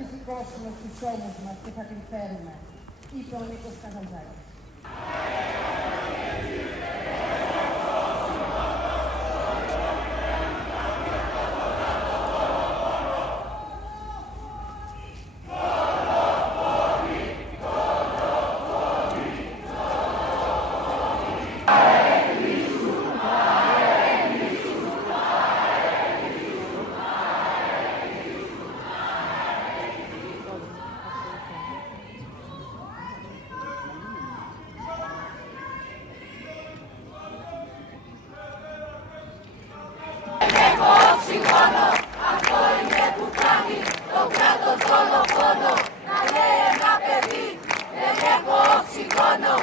τη σηκώσουμε στους ώμους μας και θα την φέρουμε, είπε ο Νίκος Καζαντζάκης. Αυτό είναι που κάνει το κράτος δολοφόνο. Να λέει ένα παιδί, δεν έχω οξυγόνο.